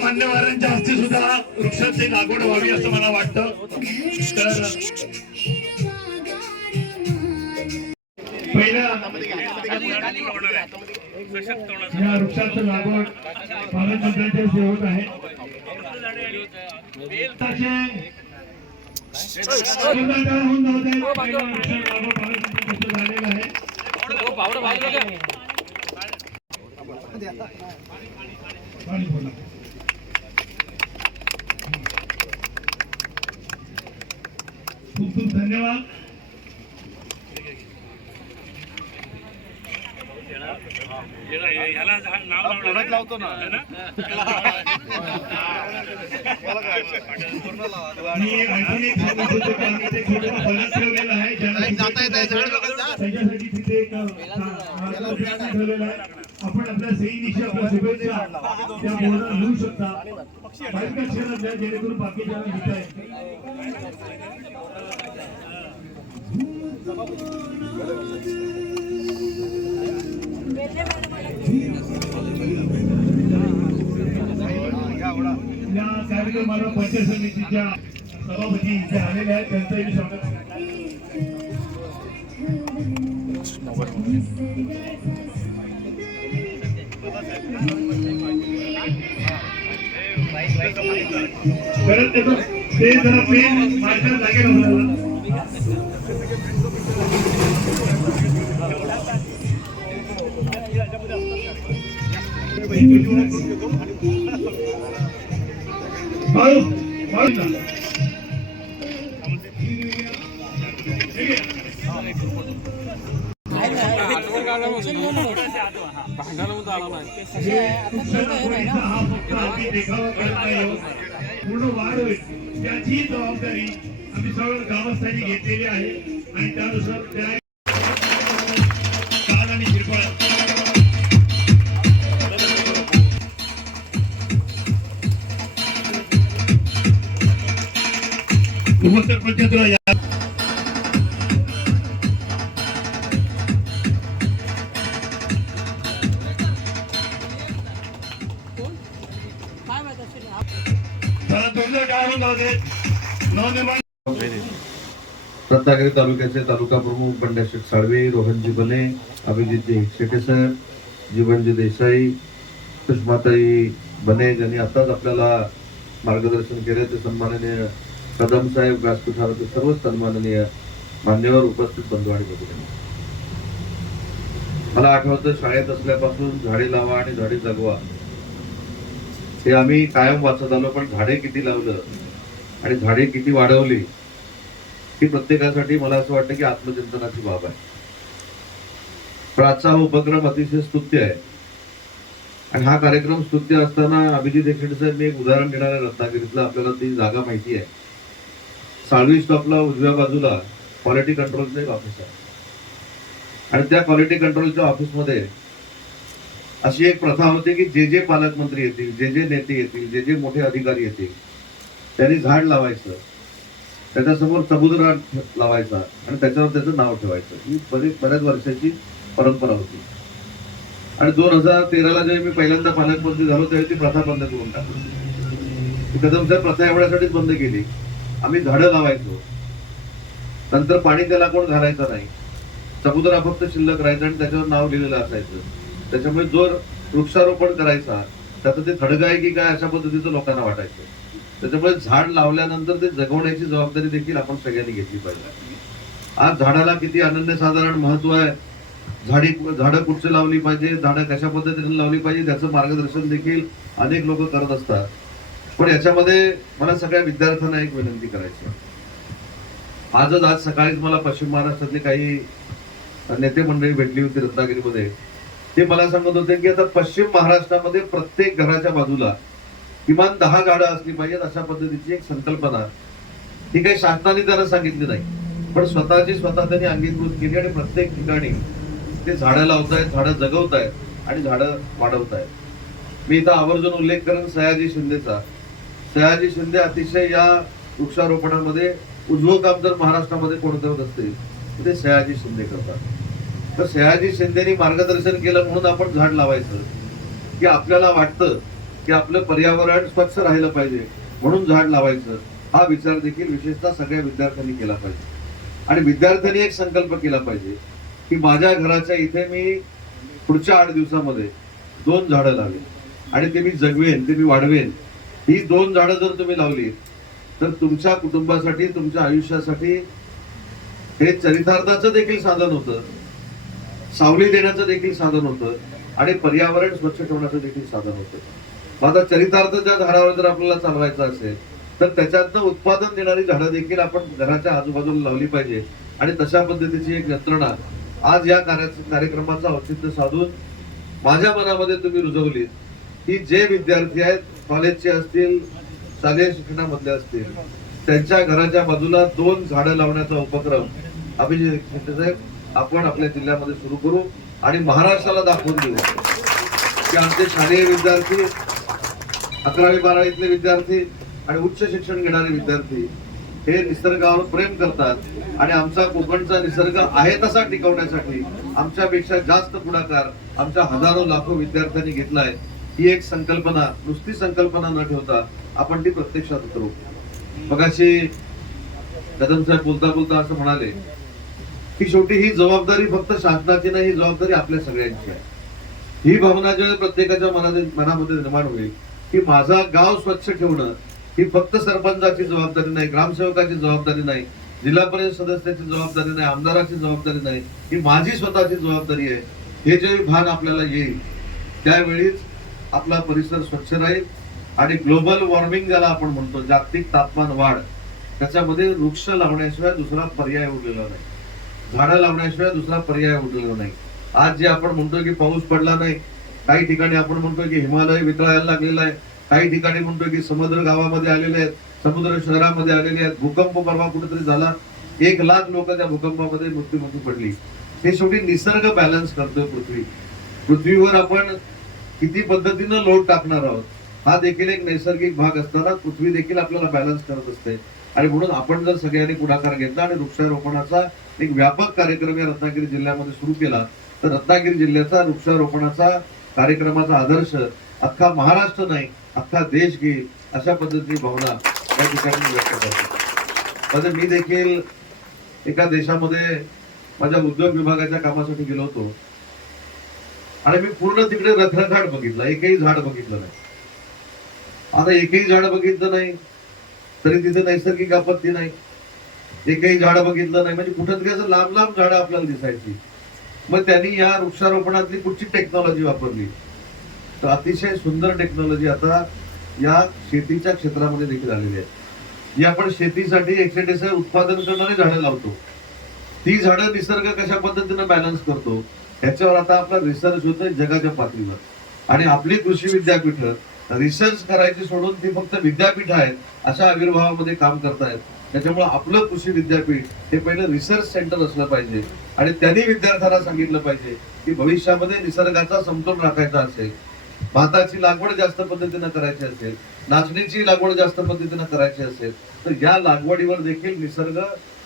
मान्यवरांच्या हस्ते सुद्धा वृक्षाची लागवड व्हावी असं मला वाटतं. तर पहिल्या या वृक्षाचं लागवड पालकमंत्र्यांच्या सेवक आहे. खूप खूप धन्यवाद. लावतो ना ठेवलेलं आहे त्याच्यासाठी तिथे ठेवलेलं आहे. आपण आपल्या सहीनिशी आपल्या शुभेच्छा त्या बोर्डावर लिहू शकता. बाईक अक्षरात जेणेकरून बाकीच्या घेता येईल. या कार्यक्रमाला पंचायत समितीच्या सभापती इथे आलेले आहेत, त्यांचंही स्वागत. ते जरा पेन मार्कर लागेल. पूर्ण वाढ होईल त्याची जबाबदारी आम्ही सर्व ग्रामस्थांनी घेतलेली आहे आणि त्यानुसार काल आणि शिरपळ उपसरपंच रत्नागिरी तालुक्याचे तालुका प्रमुख बंड्याशेठ साळवे, रोहनजी बने, अभिजितजी शेटे सर, जीवनजी देसाई, सुषमाताई बने ज्यांनी आताच आपल्याला मार्गदर्शन केले, ते सन्माननीय कदम साहेब, व्यासपीठावरचे सर्व सन्माननीय मान्यवर, उपस्थित बंधू आणि भगिनी. मला आठवतं शाळेत असल्यापासून झाडे लावा आणि झाडे जगवा हे आम्ही कायम वाचत आलो. पण झाडे किती लावलं आणि झाडे किती वाढवली ही प्रत्येकासाठी मला असं वाटतं की आत्मचिंतनाची बाब आहे. पण आजचा हा उपक्रम अतिशय स्तुत्य आहे आणि हा कार्यक्रम स्तुत्य असताना अभिजित शेटे साहेब मी एक उदाहरण देणार आहे. रत्नागिरीतलं आपल्याला ती जागा माहिती आहे. साळवी स्टॉपला उजव्या बाजूला क्वालिटी कंट्रोलचं एक ऑफिस आहे आणि त्या क्वालिटी कंट्रोलच्या ऑफिसमध्ये अशी एक प्रथा होती की जे जे पालकमंत्री येतील, जे जे नेते येतील, जे जे मोठे अधिकारी येतील त्यांनी झाड लावायचं, त्याच्यासमोर सबुद्रा लावायचा आणि त्याच्यावर त्याचं नाव ठेवायचं. ही बऱ्याच वर्षाची परंपरा होती आणि 2013ला जेव्हा मी पहिल्यांदा पालकमंत्री झालो तेव्हा ती प्रथा बंद करून टाकली. कदम साहेब प्रथा एवढ्यासाठीच बंद केली. आम्ही झाडं लावायचो, नंतर पाणी त्याला कोण घालायचं नाही, सबुद्रा फक्त शिल्लक राहायचं आणि त्याच्यावर नाव लिहिलेलं असायचं. त्याच्यामुळे जो वृक्षारोपण करायचा त्याचं ते थडग आहे की काय अशा पद्धतीचं लोकांना वाटायचं. त्याच्यामुळे झाड लावल्यानंतर ते जगवण्याची जबाबदारी देखील आपण सगळ्यांनी घेतली पाहिजे. आज झाडाला किती अनन्यसाधारण महत्व आहे. झाडं कुठची लावली पाहिजे, झाडं कशा पद्धतीने लावली पाहिजे त्याचं मार्गदर्शन देखील अनेक लोक करत असतात. पण याच्यामध्ये मला सगळ्या विद्यार्थ्यांना एक विनंती करायची. आज सकाळीच मला पश्चिम महाराष्ट्रातले काही नेते मंडळी भेटली होती रत्नागिरीमध्ये. ते मला सांगत होते की आता पश्चिम महाराष्ट्रामध्ये प्रत्येक घराच्या बाजूला किमान 10 झाडं असली पाहिजेत अशा पद्धतीची एक संकल्पना ही काही शासनाने त्यांना सांगितली नाही, पण स्वतः त्यांनी अंगीकृत केली आणि प्रत्येक ठिकाणी ते झाडं लावतायत, झाडं जगवतायत आणि झाडं वाढवतायत. मी इथं आवर्जून उल्लेख करेन सयाजी शिंदेचा. सयाजी शिंदे अतिशय या वृक्षारोपणामध्ये उजवं काम जर महाराष्ट्रामध्ये कोण करत असतील तर ते सयाजी शिंदे करतात. तर सयाजी शिंदेनी मार्गदर्शन केलं म्हणून आपण झाड लावायचं, की आपल्याला वाटतं की आपलं पर्यावरण स्वच्छ राहिलं पाहिजे म्हणून झाड लावायचं, हा विचार देखील विशेषतः सगळ्या विद्यार्थ्यांनी केला पाहिजे. आणि विद्यार्थ्यांनी एक संकल्प केला पाहिजे की माझ्या घराच्या इथे मी पुढच्या 8 दिवसामध्ये 2 झाडं लावेन आणि ते मी जगवेन, ते मी वाढवेन. ही 2 झाडं जर तुम्ही लावली तर तुमच्या कुटुंबासाठी, तुमच्या आयुष्यासाठी हे चरितार्थाचं देखील साधन होतं, सावली देण्याचं देखील साधन होतं आणि पर्यावरण स्वच्छ ठेवण्याचं देखील साधन होतं. मग आता चरितार्थ ज्या झाडावर जर आपल्याला चालवायचं असेल तर त्याच्यातनं उत्पादन देणारी झाडं देखील आपण घराच्या आजूबाजूला लावली पाहिजे. आणि तशा पद्धतीची एक यंत्रणा आज या कार्यक्रमाचं औचित्य साधून माझ्या मनामध्ये तुम्ही रुजवली की जे विद्यार्थी आहेत, कॉलेजचे असतील, शालेय शिक्षणामधले असतील, त्यांच्या घराच्या बाजूला 2 झाडं लावण्याचा उपक्रम अभिजित साहेब आपण आपल्या जिल्ह्यामध्ये सुरू करू आणि महाराष्ट्राला दाखवून देऊ की आमचे शालेय विद्यार्थी, 11वी 12वीतले विद्यार्थी आणि उच्च शिक्षण घेणारे विद्यार्थी हे निसर्गावर प्रेम करतात आणि आमचा कोकणचा निसर्ग आहे तसा टिकवण्यासाठी आमच्यापेक्षा जास्त पुढाकार आमच्या हजारो लाखो विद्यार्थ्यांनी घेतलाय. ही एक संकल्पना, नुसती संकल्पना न ठेवता आपण ती प्रत्यक्षात उतरू. मगाशी कदम साहेब बोलता बोलता असं म्हणाले की शेवटी ही जबाबदारी फक्त शासनाची नाही, ही जबाबदारी आपल्या सगळ्यांची आहे. ही भावना जेव्हा प्रत्येकाच्या मनामध्ये निर्माण होईल की माझा गाव स्वच्छ ठेवणं ही फक्त सरपंचाची जबाबदारी नाही, ग्रामसेवकाची जबाबदारी नाही, जिल्हा परिषद सदस्याची जबाबदारी नाही, आमदाराची जबाबदारी नाही, ही माझी स्वतःची जबाबदारी आहे. हे जे भान आपल्याला येईल त्यावेळीच आपला परिसर स्वच्छ राहील आणि ग्लोबल वॉर्मिंग ज्याला आपण म्हणतो, जागतिक तापमान वाढ, त्याच्यामध्ये वृक्ष लावण्याशिवाय दुसरा पर्याय उरलेला नाही, झाडं लावण्याशिवाय दुसरा पर्याय उरलेला नाही. आज जे आपण म्हणतो की पाऊस पडला नाही, काही ठिकाणी आपण म्हणतो की हिमालय वितळायला लागलेला आहे, काही ठिकाणी म्हणतो की समुद्र गावामध्ये आलेले आहेत, समुद्र शहरामध्ये आलेले आहेत, भूकंप परवा कुठेतरी झाला, 1 लाख लोक त्या भूकंपामध्ये मृत्युमुखी पडली. हे शेवटी निसर्ग बॅलन्स करतोय पृथ्वीवर आपण किती पद्धतीनं लोड टाकणार आहोत हा देखील एक नैसर्गिक भाग असताना पृथ्वी देखील आपल्याला बॅलन्स करत असते. आणि म्हणून आपण जर सगळ्यांनी पुढाकार घेतला आणि वृक्षारोपणाचा एक व्यापक कार्यक्रम या रत्नागिरी जिल्ह्यामध्ये सुरू केला तर रत्नागिरी जिल्ह्याचा वृक्षारोपणाचा कार्यक्रमाचा आदर्श अख्खा महाराष्ट्र नाही, अख्खा देश घेईल, अशा पद्धतीची भावना या ठिकाणी व्यक्त करतो. म्हणजे मी देखील एका देशामध्ये माझ्या उद्योग विभागाच्या कामासाठी गेलो होतो आणि मी पूर्ण तिकडे रखरखाट बघितला, एकही झाड बघितलं नाही. आता एकही झाड बघितलं नाही तरी तिथे नैसर्गिक आपत्ती नाही, एकही झाड बघितलं नाही म्हणजे कुठं तरी असं लांब लांब झाडं आपल्याला दिसायची. मग त्यांनी या वृक्षारोपणातली कुठची टेक्नॉलॉजी वापरली तर अतिशय सुंदर टेक्नॉलॉजी आता या शेतीच्या क्षेत्रामध्ये देखील आलेली आहे. जी आपण शेतीसाठी एक्सेटेसर उत्पादन करणारी झाडं लावतो, ती झाडं निसर्ग कशा पद्धतीने बॅलन्स करतो याच्यावर आता आपला रिसर्च होतोय जगाच्या पातळीवर. आणि आपली कृषी विद्यापीठ रिसर्च करायची सोडून ती फक्त विद्यापीठ आहेत अशा आविर्भावामध्ये काम करतायत. त्याच्यामुळे आपलं कृषी विद्यापीठ हे पहिलं रिसर्च सेंटर असलं पाहिजे आणि त्यांनी विद्यार्थ्यांना सांगितलं पाहिजे की भविष्यामध्ये निसर्गाचा समतोल राखायचा असेल, भाताची लागवड जास्त पद्धतीनं करायची असेल, नाचणीची लागवड जास्त पद्धतीनं करायची असेल तर या लागवडीवर देखील निसर्ग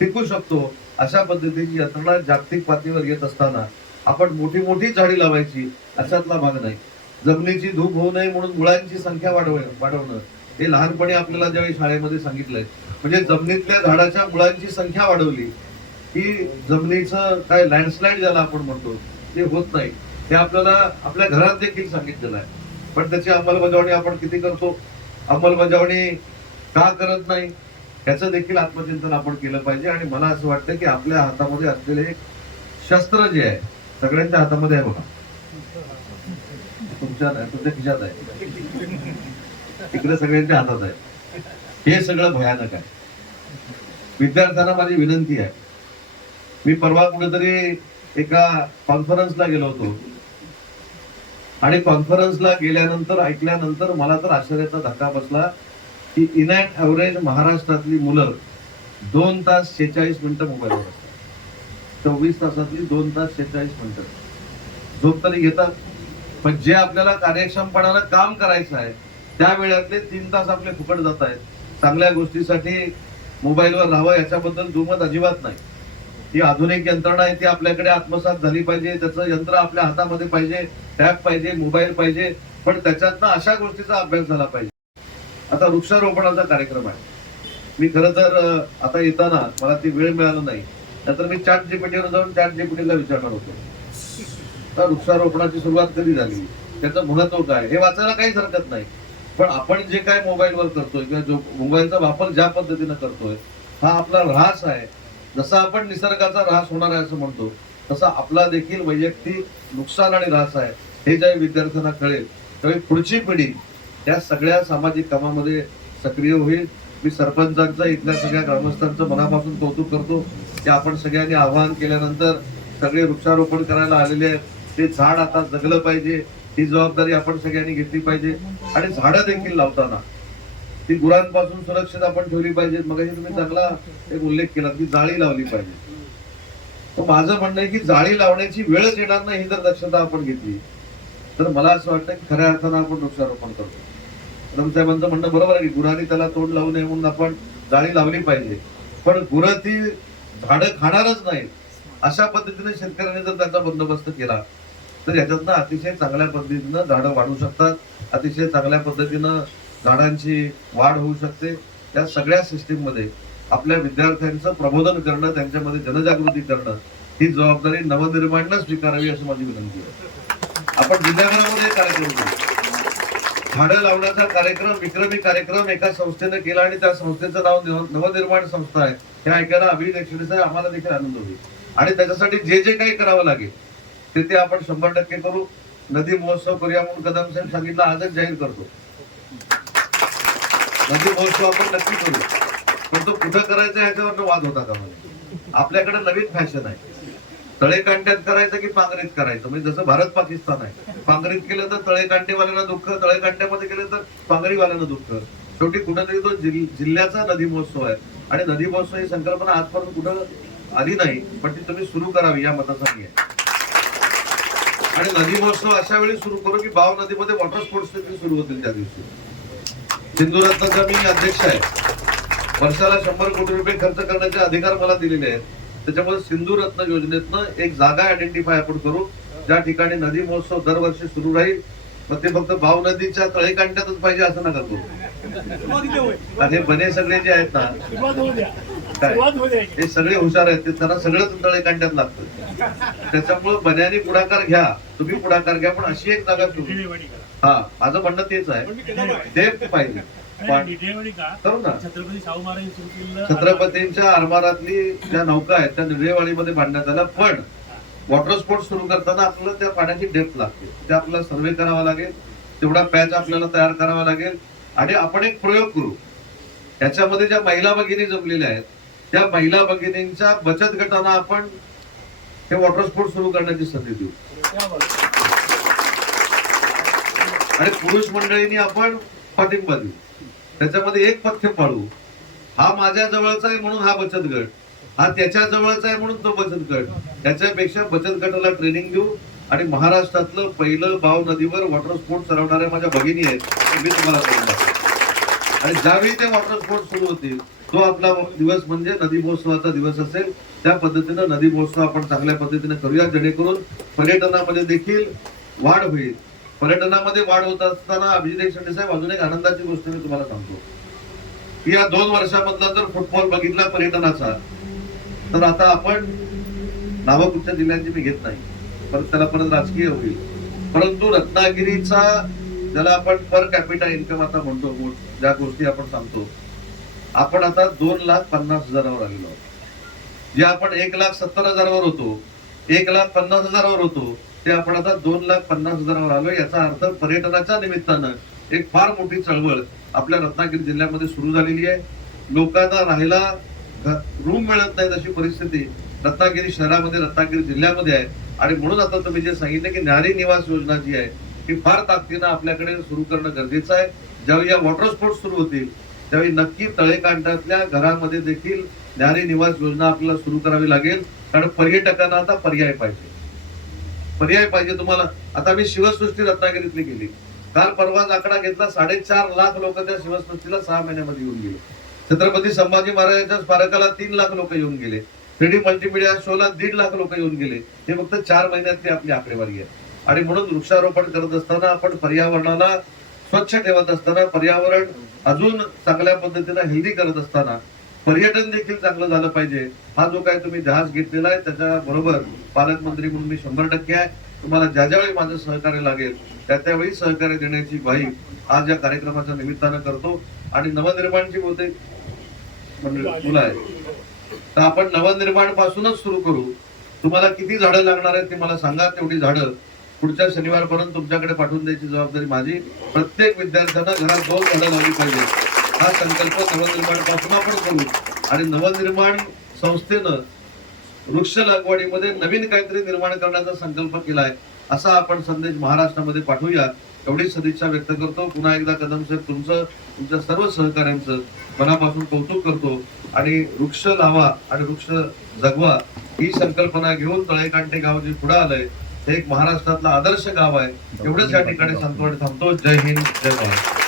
टिकू शकतो. अशा पद्धतीची यंत्रणा जागतिक पातळीवर येत असताना आपण मोठी मोठी झाडी लावायची अशातला भाग नाही. जमिनीची धूप होऊ नये म्हणून मुळांची संख्या वाढवणं हे लहानपणी आपल्याला ज्यावेळी शाळेमध्ये सांगितलंय. म्हणजे जमिनीतल्या झाडाच्या मुळांची संख्या वाढवली की जमिनीचं काय लँडस्लाइड ज्याला आपण म्हणतो ते होत नाही. हे आपल्याला आपल्या घरात देखील सांगितलेलं आहे. पण त्याची अंमलबजावणी आपण किती करतो, अंमलबजावणी का करत नाही याचं देखील आत्मचिंतन आपण केलं पाहिजे. आणि मला असं वाटतं की आपल्या हातामध्ये असलेले एक शस्त्र जे आहे, सगळ्यांच्या हातामध्ये आहे बघा, तुमच्या खिशात आहे, इकडे सगळ्यांच्या हातात आहे, हे सगळं भयानक आहे. विद्यार्थ्यांना माझी विनंती आहे, मी परवा कुठेतरी एका कॉन्फरन्सला गेलो होतो आणि कॉन्फरन्सला गेल्यानंतर ऐकल्यानंतर मला तर आश्चर्याचा धक्का बसला की इन ॲट ॲव्हरेज महाराष्ट्रातली मुलं 2 तास 46 मिनिटं मोबाईलवर असतात. 24 तासातली 2 तास 46 मिनिटं झोप तरी घेतात, पण जे आपल्याला कार्यक्षमपणानं काम करायचं आहे त्या वेळातले 3 तास आपले फुकट जात आहेत. चांगल्या गोष्टीसाठी मोबाईलवर राहावं याच्याबद्दल दुमत अजिबात नाही. ही आधुनिक यंत्रणा आहे ती आपल्याकडे आत्मसात झाली पाहिजे, त्याचं यंत्र आपल्या हातामध्ये पाहिजे, टॅब पाहिजे, मोबाईल पाहिजे, पण त्याच्यातनं अशा गोष्टीचा अभ्यास झाला पाहिजे. आता वृक्षारोपणाचा कार्यक्रम आहे. मी खरं तर आता येताना मला ती वेळ मिळाला नाही, नंतर मी चॅट जीपीटीवर जाऊन चॅट जीपीटीला विचारणार होतो तर वृक्षारोपणाची सुरुवात कधी झाली, त्याचं महत्व काय, हे वाचायला काहीच हरकत नाही. पण आपण जे काय मोबाईलवर करतोय किंवा जो मोबाईलचा वापर ज्या पद्धतीनं करतोय हा आपला ऱ्हास आहे. जसा आपण निसर्गाचा ऱ्हास होणार आहे असं म्हणतो, तसा आपला देखील वैयक्तिक नुकसान आणि ऱ्हास आहे. हे ज्या विद्यार्थ्यांना कळेल त्यावेळी पुढची पिढी या सगळ्या सामाजिक कामामध्ये सक्रिय होईल. मी सरपंचांचं, इथल्या सगळ्या ग्रामस्थांचं मनापासून कौतुक करतो की आपण सगळ्यांनी आवाहन केल्यानंतर सगळे वृक्षारोपण करायला आलेले आहेत. ते झाड आता जगलं पाहिजे, ही जबाबदारी आपण सगळ्यांनी घेतली पाहिजे. आणि झाडं देखील लावताना ती गुरांपासून सुरक्षित आपण ठेवली पाहिजे. मग तुम्ही चांगला एक उल्लेख केला की जाळी लावली पाहिजे. तर माझं म्हणणं आहे की जाळी लावण्याची वेळच येणार नाही ही जर दक्षता आपण घेतली तर मला असं वाटतं की खऱ्या अर्थानं आपण वृक्षारोपण करतो. साहेबांचं म्हणणं बरोबर आहे की गुरांनी त्याला तोंड लावू नये म्हणून आपण जाळी लावली पाहिजे, पण गुरं ती झाडं खाणारच नाही अशा पद्धतीने शेतकऱ्यांनी जर त्याचा बंदोबस्त केला तर याच्यातनं अतिशय चांगल्या पद्धतीनं झाडं वाढू शकतात, अतिशय चांगल्या पद्धतीनं झाडांची वाढ होऊ शकते. त्या सगळ्या सिस्टीम मध्ये आपल्या विद्यार्थ्यांचं प्रबोधन करणं, त्यांच्यामध्ये जनजागृती करणं ही जबाबदारी नवनिर्माणनं स्वीकारावी अशी माझी विनंती आहे. आपण जिल्ह्याभरामध्ये कार्यक्रम करू. झाडं लावण्याचा कार्यक्रम, विक्रमी कार्यक्रम एका संस्थेने केला आणि त्या संस्थेचं नाव नवनिर्माण संस्था आहे. हे ऐकायला अभिजित देशमुख आम्हाला देखील आनंद होईल. आणि त्याच्यासाठी जे जे काही करावं लागेल ते आपण 100% करू. नदी महोत्सव करूया म्हणून कदम साहेब सांगितलं, आजच जाहीर करतो. नदी महोत्सव आपण नक्की करू, पण तो कुठं करायचा ह्याच्यावर वाद होता का मला. आपल्याकडे नवीन फॅशन आहे, तळेकांट्यात करायचं की पांगरीत करायचं. म्हणजे जसं भारत पाकिस्तान आहे, पांगरीत केलं तर तळेकांटेवाल्यांना दुःख, तळेकांट्यामध्ये केलं तर पांगरीवाल्यांना दुःख. शेवटी कुठेतरी तो जिल्ह्याचा नदी महोत्सव आहे आणि नदी महोत्सव ही संकल्पना आजपर्यंत कुठं आली नाही, पण ती तुम्ही सुरू करावी या मतासाठी आहे. आणि नदी महोत्सव अशा वेळी सुरू करू की बाव नदीमध्ये वॉटर स्पोर्ट्स देखील सुरू होतील. त्या दिवशी सिंधुरत्नाचा मी अध्यक्ष आहे. वर्षाला 100 कोटी रुपये खर्च करण्याचे अधिकार मला दिलेले आहेत. त्याच्यामुळे सिंधुरत्न योजनेतनं एक जागा आयडेंटिफाय आपण करू ज्या ठिकाणी नदी महोत्सव दरवर्षी सुरू राहील. मग ते फक्त बाव नदीच्या तळेकांट्यातच पाहिजे असं नका करू. आणि बने सगळे जे आहेत ना हे सगळे हुशार आहेत, ते त्यांना सगळंच तळेकांट्यात लागतं. त्याच्यामुळे बन्यानी पुढाकार घ्या, तुम्ही पुढाकार घ्या, पण अशी एक जागा सुरू. हा, माझं म्हणणं तेच आहे, ते पाहिजे. करू ना. छत्रपतींच्या आरमारातली ज्या नौका आहेत त्या निडेवाडीमध्ये बांधण्यात आल्या, पण वॉटर स्पोर्ट्स सुरू करताना आपल्याला त्या पाण्याची डेप्थ लागते. ते आपल्याला सर्वे करावा लागेल, तेवढा पॅच आपल्याला तयार करावा लागेल. आणि आपण एक प्रयोग करू, याच्यामध्ये ज्या महिला भगिनी जमलेल्या आहेत त्या महिला भगिनींच्या बचत गटांना आपण हे वॉटर स्पोर्ट्स सुरू करण्याची संधी देऊ. आणि पुरुष मंडळींनी आपण पाठिंबा देऊ. त्याच्यामध्ये एक पथ्य पाळू, हा माझ्या जवळचा आहे म्हणून हा बचत गट, हा त्याच्या जवळचा आहे म्हणून तो बचत गट. त्याच्यापेक्षा बचत गटाला ट्रेनिंग देऊ. आणि महाराष्ट्रातलं पहिलं बाव नदीवर वॉटर स्पोर्ट्स चालवणाऱ्या माझ्या भगिनी आहेत, मी तुम्हाला सांगून दाखवतो. आणि ज्यावेळी ते वॉटर स्पोर्ट्स सुरू होतील तो आपला दिवस म्हणजे नदी महोत्सवाचा दिवस असेल. त्या पद्धतीनं नदी महोत्सव आपण चांगल्या पद्धतीने करूया, जेणेकरून पर्यटनामध्ये देखील वाढ होईल. पर्यटनामध्ये वाढ होत असताना अभिजित साहेब अजून एक आनंदाची गोष्ट मी तुम्हाला सांगतो की या 2 वर्षामधला जर फुटबॉल बघितला पर्यटनाचा, तर आता आपण नावं कुठच्या जिल्ह्यांची मी घेत नाही, परत त्याला परत राजकीय होईल. परंतु रत्नागिरीचा ज्याला आपण पर कॅपिटा इन्कम आता म्हणतो, ज्या गोष्टी आपण सांगतो, आपण आता 2,50,000वर आलेलो आहोत. जे आपण 1,70,000वर होतो, 1,50,000वर होतो, ते आपण आता 2,50,000वर आलो. याचा अर्थ पर्यटनाच्या निमित्तानं एक फार मोठी चळवळ आपल्या रत्नागिरी जिल्ह्यामध्ये सुरू झालेली आहे. लोकांना राहायला रूम मिळत नाही अशी परिस्थिती रत्नागिरी शहरामध्ये, रत्नागिरी जिल्ह्यामध्ये आहे. आणि म्हणून आता तुम्ही जे सांगितलं की न्यारी निवास योजना जी आहे ही फार ताकदीनं आपल्याकडे सुरू करणं गरजेचं आहे. ज्यावेळी या वॉटर स्पोर्ट्स सुरू होतील त्यावेळी नक्की तळेकांठातल्या घरामध्ये देखील न्यारी निवास योजना आपल्याला सुरू करावी लागेल. कारण पर्यटकांना आता पर्याय पाहिजे, पर्याय पाहिजे तुम्हाला. आता मी शिवसृष्टी रत्नागिरीतली केली, काल परवाच आकडा घेतला, 4.5 लाख लोक त्या शिवसृष्टीला 6 महिन्यामध्ये येऊन गेले. छत्रपती संभाजी महाराजांच्या स्मारकाला 3 लाख लोक येऊन गेले. 3D मल्टीमीडिया शोला 1.5 लाख लोक येऊन गेले. हे फक्त 4 महिन्यातली आपली आकडेवारी आहे. आणि म्हणून वृक्षारोपण करत असताना आपण पर्यावरणाला स्वच्छ ठेवत असताना, पर्यावरण अजून चांगल्या पद्धतीने हेल्दी करत असताना पर्यटन देखील चांगलं झालं पाहिजे. हा जो काय तुम्ही ध्यास घेतलेला आहे त्याच्याबरोबर पालकमंत्री म्हणून मी 100% आहे. तुम्हाला ज्या ज्यावेळी माझं सहकार्य लागेल त्यावेळी सहकार्य देण्याची ग्वाही आज या कार्यक्रमाच्या निमित्तानं करतो. आणि नवनिर्माणची बहुतेक मुलं आहे तर आपण नवनिर्माण पासूनच सुरू करू. तुम्हाला किती झाडं लागणार आहेत ते मला सांगा. तेवढी झाडं पुढच्या शनिवारपर्यंत तुमच्याकडे पाठवून द्यायची जबाबदारी माझी. प्रत्येक विद्यार्थ्यांना घरात 2 झाडं लावली पाहिजे हा संकल्प नवनिर्माण पासून आपण करू. आणि नवनिर्माण संस्थेनं वृक्ष लागवडीमध्ये नवीन काहीतरी निर्माण करण्याचा संकल्प केलाय असा आपण संदेश महाराष्ट्रामध्ये पाठवूया. एवढी सदिच्छा व्यक्त करतो. पुन्हा एकदा कदम साहेब तुमच्या सर्व सहकार्यांचं मनापासून कौतुक करतो. आणि वृक्ष लावा आणि वृक्ष जगवा ही संकल्पना घेऊन तळेकांटे गाव जे पुढे आलंय हे एक महाराष्ट्रातलं आदर्श गाव आहे. एवढंच या ठिकाणी सांगतो आणि थांबतो. जय हिंद, जय भारत.